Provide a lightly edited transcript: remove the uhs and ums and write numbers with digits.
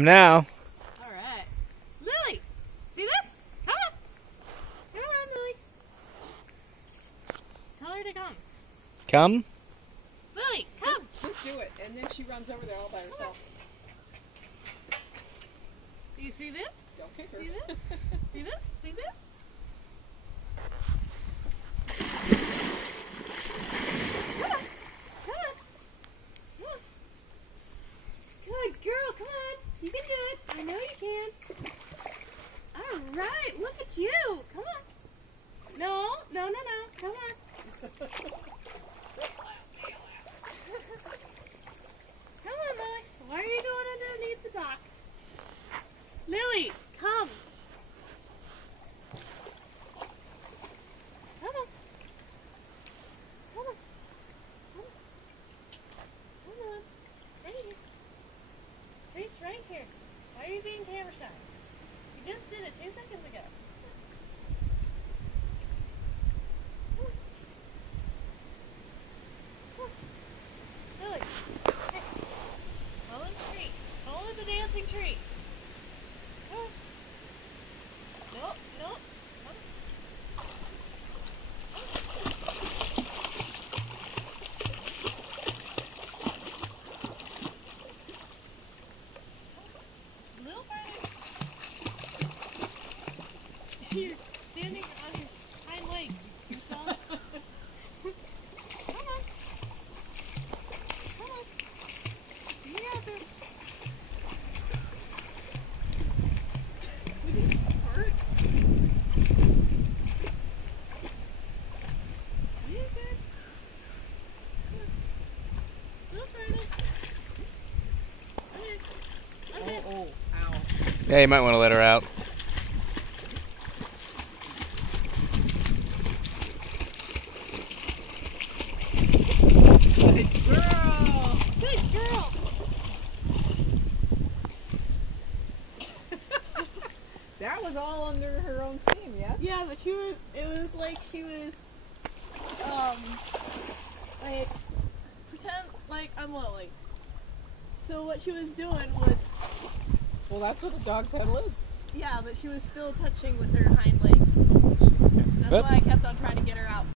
Now. Alright. Lily! See this? Come on! Come on, Lily. Tell her to come. Come? Lily, come! Just do it, and then she runs over there all by herself. Do you see this? Don't kick her. See this? See this? See this? Come on! Come on! Come on! Good girl, come on! You can do it! I know you can! Alright, look at you! Come on! No, no, no, no, come on! Come on, Lily! Why are you going underneath the dock? Lily, come! Come on! Come on! Come on! Come on! Right here! Face right here! Why are you being camera shy? You just did it 2 seconds ago. Come on. Come on. Lily, hey. Follow the tree. Follow the dancing tree. Come on. Nope, nope. Come on. Little further. You're standing on your hind legs, you goofball. Come on. Come on. You got this. Would you squirt? You good? Come on. Little further. Okay. Okay. Oh, ow. Yeah, you might want to let her out. Good girl! Good girl. That was all under her own steam, yes? Yeah, but she was, it was like she was, like, pretend like I'm Lily. So what she was doing was, Well, that's what a dog pedal is. yeah, but she was still touching with her hind legs. That's Good. why I kept on trying to get her out.